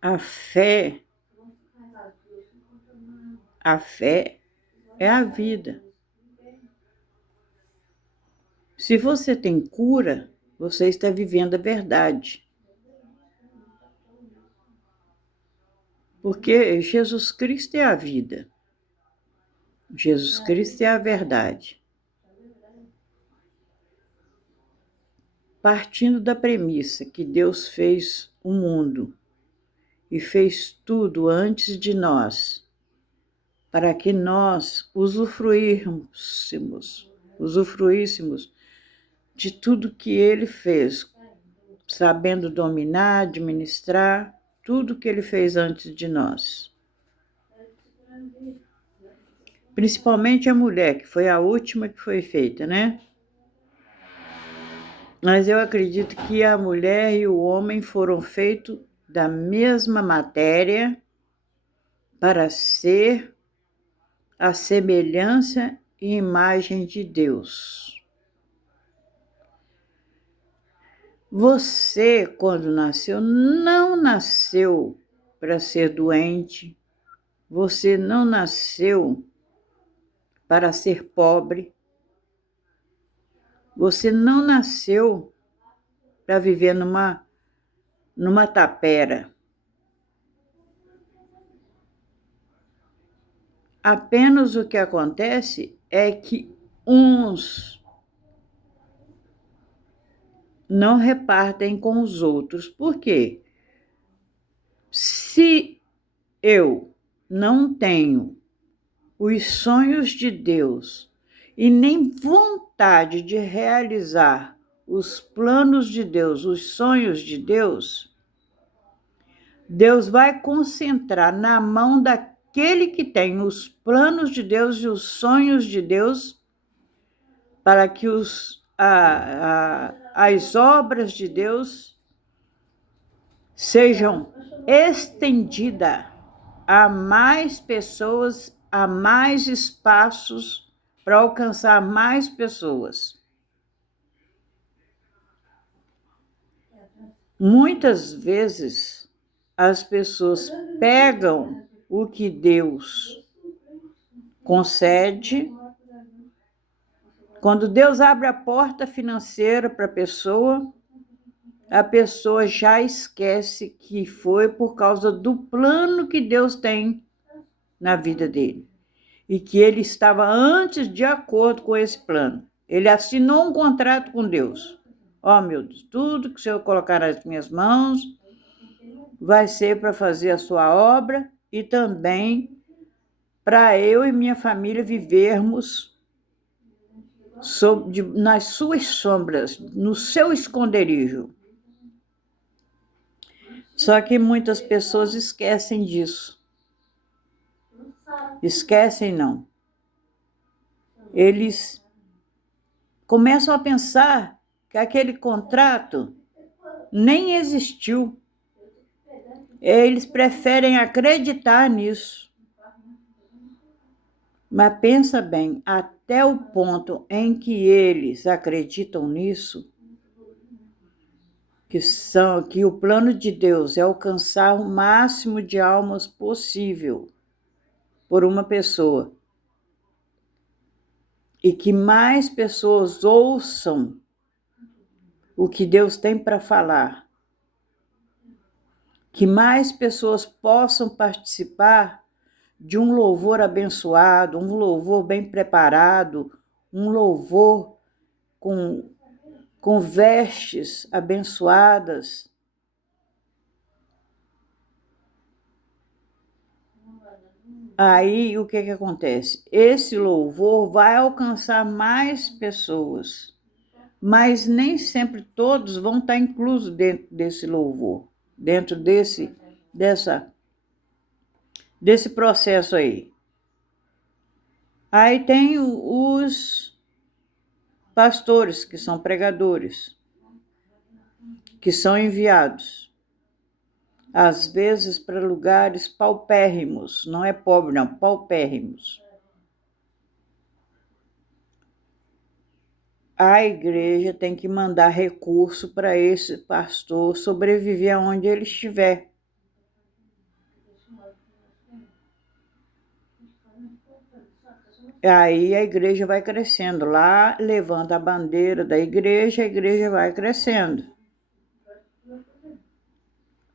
A fé é a vida. Se você tem cura, você está vivendo a verdade. Porque Jesus Cristo é a vida. Jesus Cristo é a verdade. Partindo da premissa que Deus fez o mundo e fez tudo antes de nós, para que nós usufruíssemos de tudo que Ele fez, sabendo dominar, administrar tudo que Ele fez antes de nós. Principalmente a mulher, que foi a última que foi feita, né? Mas eu acredito que a mulher e o homem foram feitos da mesma matéria para ser a semelhança e imagem de Deus. Você, quando nasceu, não nasceu para ser doente, você não nasceu para ser pobre, você não nasceu para viver numa tapera. Apenas o que acontece é que uns não repartem com os outros. Por quê? Se eu não tenho os sonhos de Deus e nem vontade de realizar os planos de Deus, os sonhos de Deus, Deus vai concentrar na mão daquele que tem os planos de Deus e os sonhos de Deus para que as obras de Deus sejam estendidas a mais pessoas, a mais espaços, para alcançar mais pessoas. Muitas vezes as pessoas pegam o que Deus concede. Quando Deus abre a porta financeira para a pessoa já esquece que foi por causa do plano que Deus tem na vida dele. E que ele estava antes de acordo com esse plano. Ele assinou um contrato com Deus. Meu Deus, tudo que o Senhor colocar nas minhas mãos vai ser para fazer a sua obra e também para eu e minha família vivermos nas suas sombras, no seu esconderijo. Só que muitas pessoas esquecem disso. Esquecem, não. Eles começam a pensar que aquele contrato nem existiu. Eles preferem acreditar nisso. Mas pensa bem, até o ponto em que eles acreditam nisso, que o plano de Deus é alcançar o máximo de almas possível por uma pessoa. E que mais pessoas ouçam o que Deus tem para falar. Que mais pessoas possam participar de um louvor abençoado, um louvor bem preparado, um louvor com vestes abençoadas. Aí, o que acontece? Esse louvor vai alcançar mais pessoas, mas nem sempre todos vão estar inclusos dentro desse louvor, dentro desse processo aí. Aí tem os pastores, que são pregadores, que são enviados, às vezes para lugares paupérrimos, não é pobre, não, paupérrimos. a igreja tem que mandar recurso para esse pastor sobreviver aonde ele estiver. Aí a igreja vai crescendo. Lá levanta a bandeira da igreja, a igreja vai crescendo.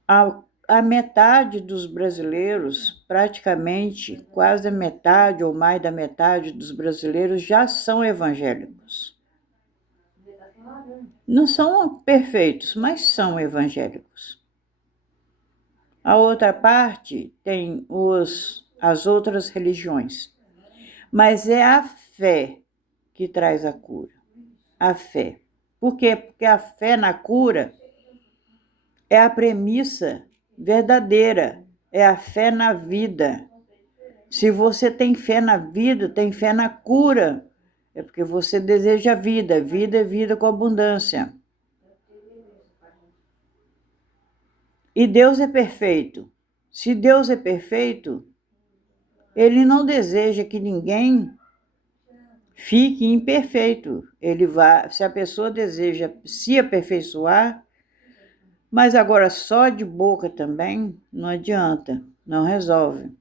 A metade dos brasileiros, praticamente quase a metade ou mais da metade dos brasileiros já são evangélicos. Não são perfeitos, mas são evangélicos. A outra parte tem as outras religiões. Mas é a fé que traz a cura. A fé. Por quê? Porque a fé na cura é a premissa verdadeira, é a fé na vida. Se você tem fé na vida, tem fé na cura, é porque você deseja vida. Vida é vida com abundância. E Deus é perfeito. Se Deus é perfeito, Ele não deseja que ninguém fique imperfeito. Se a pessoa deseja se aperfeiçoar, mas agora só de boca também não adianta, não resolve.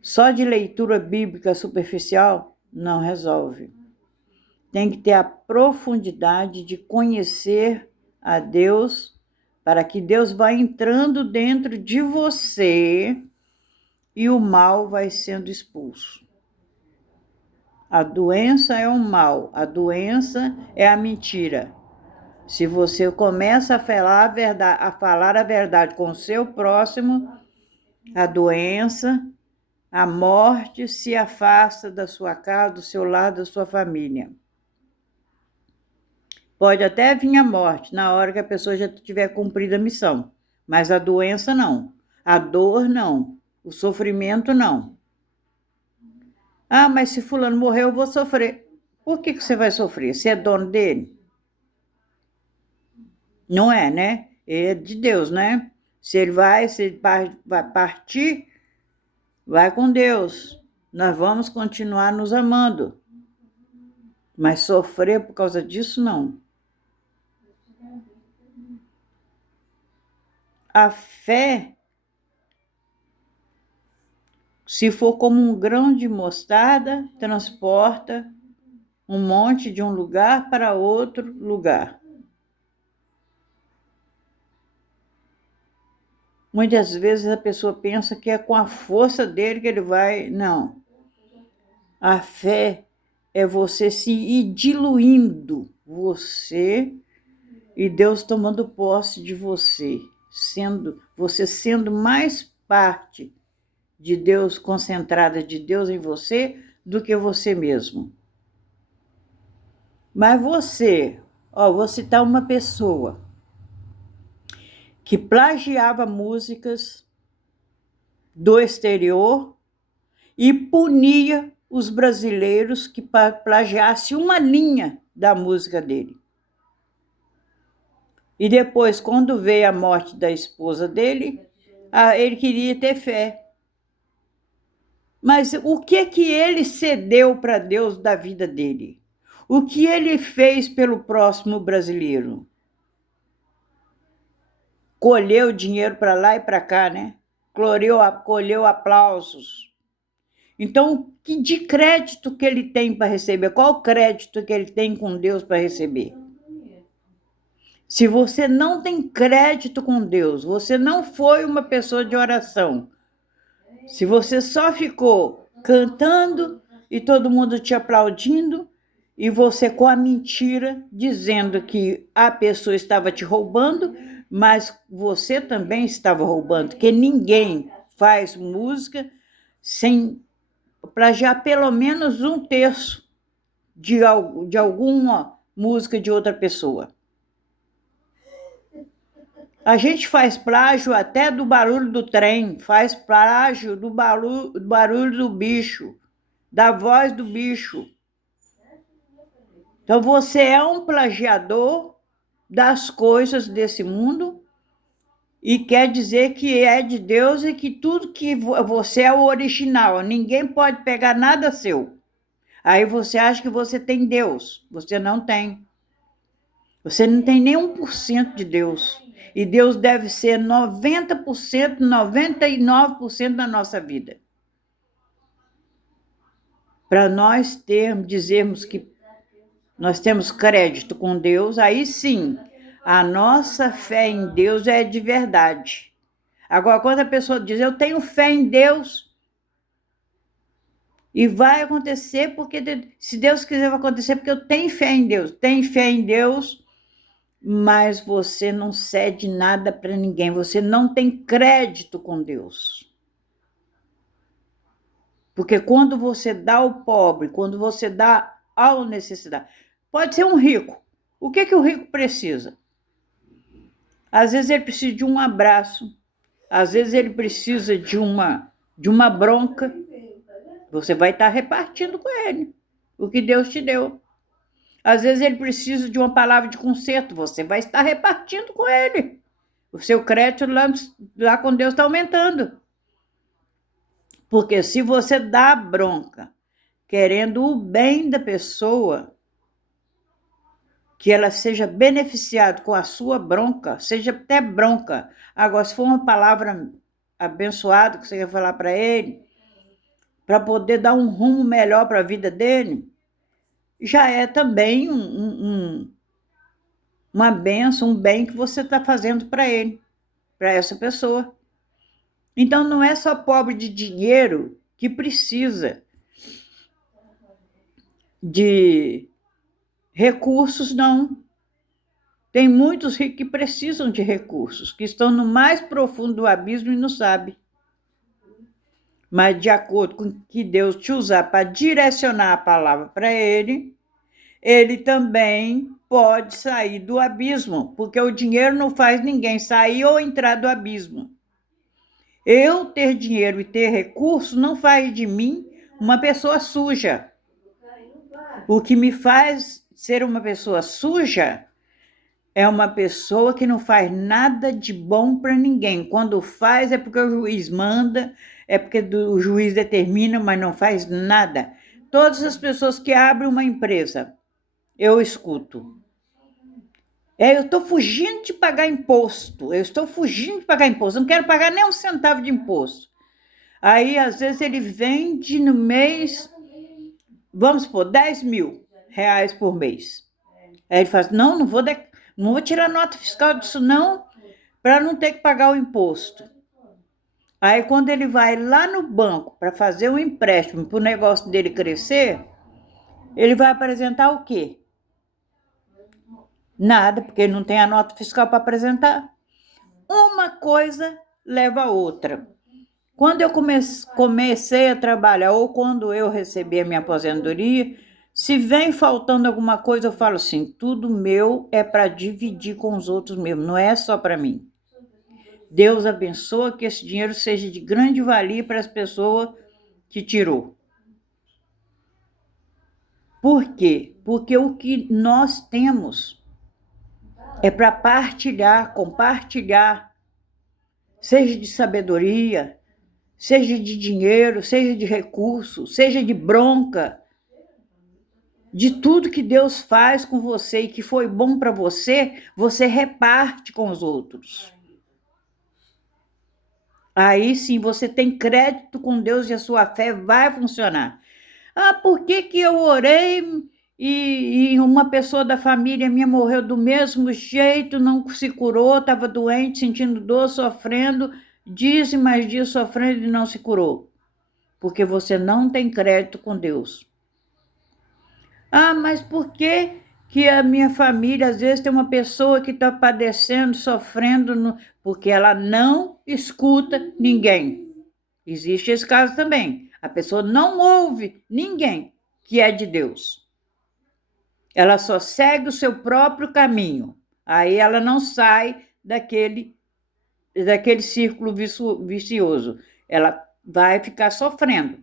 Só de leitura bíblica superficial não resolve. Tem que ter a profundidade de conhecer a Deus, para que Deus vá entrando dentro de você e o mal vai sendo expulso. A doença é o mal, a doença é a mentira. Se você começa a falar a verdade com o seu próximo, a doença, a morte se afasta da sua casa, do seu lar, da sua família. Pode até vir a morte na hora que a pessoa já tiver cumprido a missão, mas a doença não, a dor não, o sofrimento não. Ah, mas se fulano morreu, eu vou sofrer. Por que você vai sofrer? Você é dono dele? Não é, né? É de Deus, né? Se ele vai partir, vai com Deus. Nós vamos continuar nos amando. Mas sofrer por causa disso, não. A fé, se for como um grão de mostarda, transporta um monte de um lugar para outro lugar. Muitas vezes a pessoa pensa que é com a força dele que ele vai. Não. A fé é você se ir diluindo, você e Deus tomando posse de você, você sendo mais parte de Deus, concentrada de Deus em você, do que você mesmo. Mas vou citar uma pessoa que plagiava músicas do exterior e punia os brasileiros que plagiassem uma linha da música dele. E depois, quando veio a morte da esposa dele, ele queria ter fé. Mas o que ele cedeu para Deus da vida dele? O que ele fez pelo próximo brasileiro? Colheu dinheiro para lá e para cá, né? Colheu aplausos. Então, de crédito que ele tem para receber? Qual o crédito que ele tem com Deus para receber? Se você não tem crédito com Deus, você não foi uma pessoa de oração, se você só ficou cantando e todo mundo te aplaudindo, e você com a mentira dizendo que a pessoa estava te roubando, mas você também estava roubando, porque ninguém faz música sem plagiar pelo menos um terço de alguma música de outra pessoa. A gente faz plágio até do barulho do trem, faz plágio do barulho do bicho, da voz do bicho. Então você é um plagiador das coisas desse mundo e quer dizer que é de Deus e que tudo que você é o original, ninguém pode pegar nada seu. Aí você acha que você tem Deus. Você não tem. Você não tem nem 1% de Deus. E Deus deve ser 90%, 99% da nossa vida. Para nós dizermos que nós temos crédito com Deus, aí sim, a nossa fé em Deus é de verdade. Agora, quando a pessoa diz, eu tenho fé em Deus, e vai acontecer porque, se Deus quiser, vai acontecer porque eu tenho fé em Deus. Tem fé em Deus, mas você não cede nada para ninguém, você não tem crédito com Deus. Porque quando você dá ao pobre, quando você dá ao necessitado, pode ser um rico. O que o rico precisa? Às vezes ele precisa de um abraço, às vezes ele precisa de uma bronca. Você vai estar repartindo com ele o que Deus te deu. Às vezes ele precisa de uma palavra de conserto, você vai estar repartindo com ele. O seu crédito lá com Deus está aumentando. Porque se você dá bronca, querendo o bem da pessoa, que ela seja beneficiada com a sua bronca, seja até bronca. Agora, se for uma palavra abençoada que você quer falar para ele, para poder dar um rumo melhor para a vida dele, já é também uma bênção, um bem que você está fazendo para ele, para essa pessoa. Então, não é só pobre de dinheiro que precisa de recursos, não. Tem muitos ricos que precisam de recursos, que estão no mais profundo do abismo e não sabem. Mas, de acordo com que Deus te usar para direcionar a palavra para ele, ele também pode sair do abismo, porque o dinheiro não faz ninguém sair ou entrar do abismo. Eu ter dinheiro e ter recurso não faz de mim uma pessoa suja. O que me faz ser uma pessoa suja é uma pessoa que não faz nada de bom para ninguém. Quando faz é porque o juiz manda, é porque o juiz determina, mas não faz nada. Todas as pessoas que abrem uma empresa, eu escuto. Eu estou fugindo de pagar imposto, não quero pagar nem um centavo de imposto. Aí, às vezes, ele vende no mês, vamos supor, 10 mil reais por mês. Aí ele fala, não vou tirar nota fiscal disso não, para não ter que pagar o imposto. Aí, quando ele vai lá no banco para fazer um empréstimo para o negócio dele crescer, ele vai apresentar o quê? Nada, porque ele não tem a nota fiscal para apresentar. Uma coisa leva a outra. Quando eu comecei a trabalhar, ou quando eu recebi a minha aposentadoria, se vem faltando alguma coisa, eu falo assim, tudo meu é para dividir com os outros mesmo, não é só para mim. Deus abençoa que esse dinheiro seja de grande valia para as pessoas que tirou. Por quê? Porque o que nós temos é para partilhar, compartilhar, seja de sabedoria, seja de dinheiro, seja de recurso, seja de bronca, de tudo que Deus faz com você e que foi bom para você, você reparte com os outros. Aí sim você tem crédito com Deus e a sua fé vai funcionar. Por que eu orei e uma pessoa da família minha morreu do mesmo jeito, não se curou, estava doente, sentindo dor, sofrendo, dias e mais dias sofrendo e não se curou? Porque você não tem crédito com Deus. Mas por que a minha família, às vezes, tem uma pessoa que está padecendo, sofrendo, porque ela não escuta ninguém? Existe esse caso também. A pessoa não ouve ninguém que é de Deus. Ela só segue o seu próprio caminho. Aí ela não sai daquele círculo vicioso. Ela vai ficar sofrendo.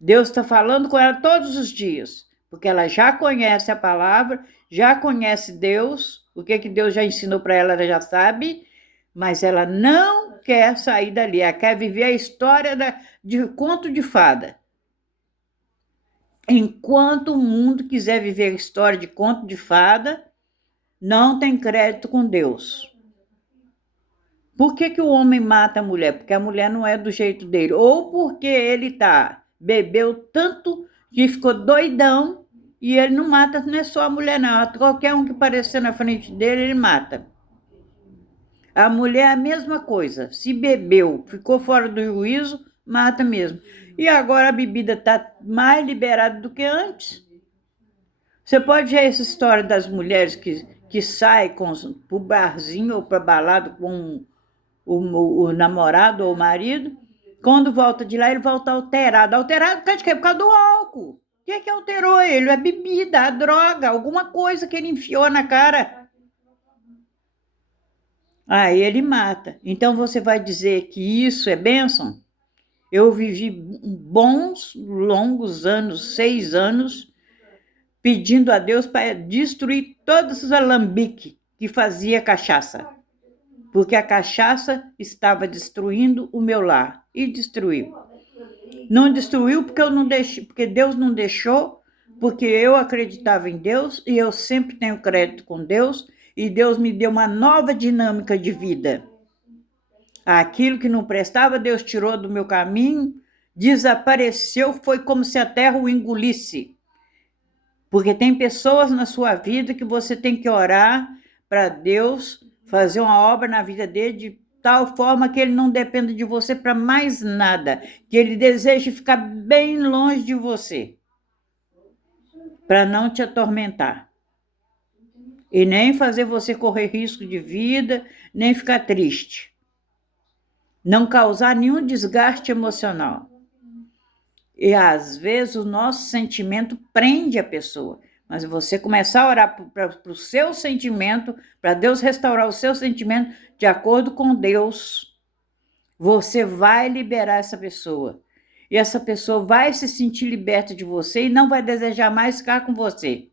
Deus está falando com ela todos os dias, porque ela já conhece a palavra, já conhece Deus, o que Deus já ensinou para ela, ela já sabe, mas ela não quer sair dali, ela quer viver a história de conto de fada. Enquanto o mundo quiser viver a história de conto de fada, não tem crédito com Deus. Por que o homem mata a mulher? Porque a mulher não é do jeito dele. Ou porque ele bebeu tanto que ficou doidão e ele não mata, não é só a mulher, não. Qualquer um que aparecer na frente dele, ele mata. A mulher é a mesma coisa. Se bebeu, ficou fora do juízo, mata mesmo. E agora a bebida está mais liberada do que antes. Você pode ver essa história das mulheres que saem para o barzinho ou para balada com o namorado ou o marido. Quando volta de lá, ele volta alterado. Alterado por causa de quê? Por causa do álcool. O que alterou ele? A bebida, a droga, alguma coisa que ele enfiou na cara. Aí ele mata. Então você vai dizer que isso é bênção? Eu vivi bons, longos anos, 6 anos, pedindo a Deus para destruir todos os alambiques que fazia cachaça. Porque a cachaça estava destruindo o meu lar. E destruiu. Não destruiu porque eu não deixei, porque Deus não deixou, porque eu acreditava em Deus e eu sempre tenho crédito com Deus, e Deus me deu uma nova dinâmica de vida. Aquilo que não prestava, Deus tirou do meu caminho, desapareceu, foi como se a terra o engolisse. Porque tem pessoas na sua vida que você tem que orar para Deus fazer uma obra na vida dele de tal forma que ele não dependa de você para mais nada, que ele deseje ficar bem longe de você, para não te atormentar. E nem fazer você correr risco de vida, nem ficar triste. Não causar nenhum desgaste emocional. E às vezes o nosso sentimento prende a pessoa. Mas se você começar a orar para o seu sentimento, para Deus restaurar o seu sentimento de acordo com Deus, você vai liberar essa pessoa. E essa pessoa vai se sentir liberta de você e não vai desejar mais ficar com você.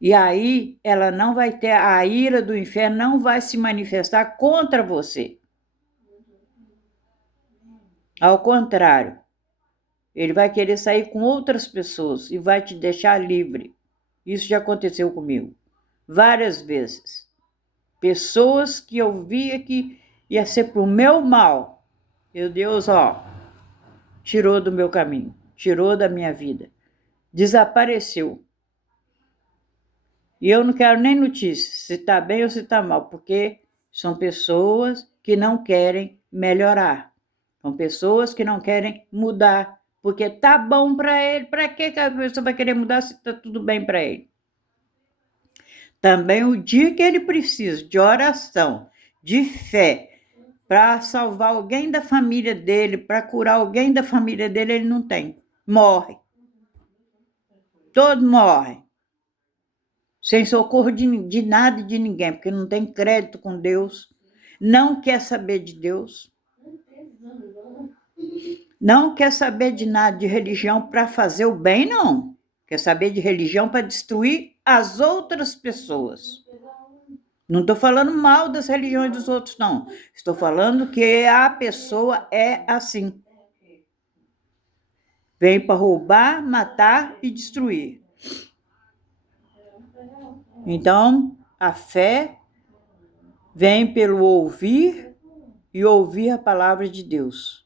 E aí ela não vai ter, a ira do inferno não vai se manifestar contra você. Ao contrário, ele vai querer sair com outras pessoas e vai te deixar livre. Isso já aconteceu comigo várias vezes. Pessoas que eu via que ia ser para o meu mal. Meu Deus, tirou do meu caminho, tirou da minha vida, desapareceu. E eu não quero nem notícia, se está bem ou se está mal, porque são pessoas que não querem melhorar. São pessoas que não querem mudar, porque tá bom para ele. Para que a pessoa vai querer mudar se está tudo bem para ele? Também o dia que ele precisa de oração, de fé, para salvar alguém da família dele, para curar alguém da família dele, ele não tem. Morre. Todo morre. Sem socorro de nada e de ninguém, porque não tem crédito com Deus, não quer saber de Deus, não quer saber de nada de religião para fazer o bem, não. Quer saber de religião para destruir as outras pessoas. Não estou falando mal das religiões dos outros, não. Estou falando que a pessoa é assim. Vem para roubar, matar e destruir. Então, a fé vem pelo ouvir e ouvir a palavra de Deus.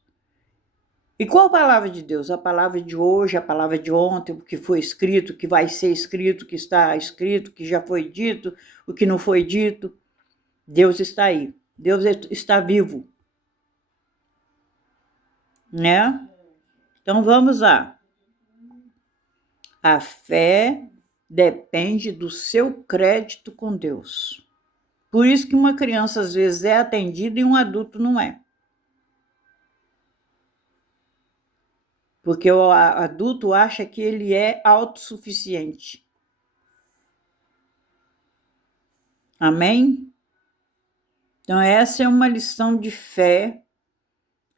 E qual a palavra de Deus? A palavra de hoje, a palavra de ontem, o que foi escrito, o que vai ser escrito, o que está escrito, o que já foi dito, o que não foi dito. Deus está aí. Deus está vivo. Né? Então vamos lá. A fé depende do seu crédito com Deus. Por isso que uma criança às vezes é atendida e um adulto não é. Porque o adulto acha que ele é autossuficiente. Amém? Então essa é uma lição de fé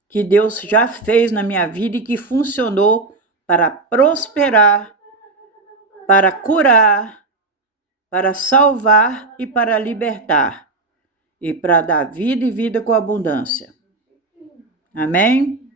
que Deus já fez na minha vida e que funcionou para prosperar, para curar, para salvar e para libertar, e para dar vida e vida com abundância. Amém?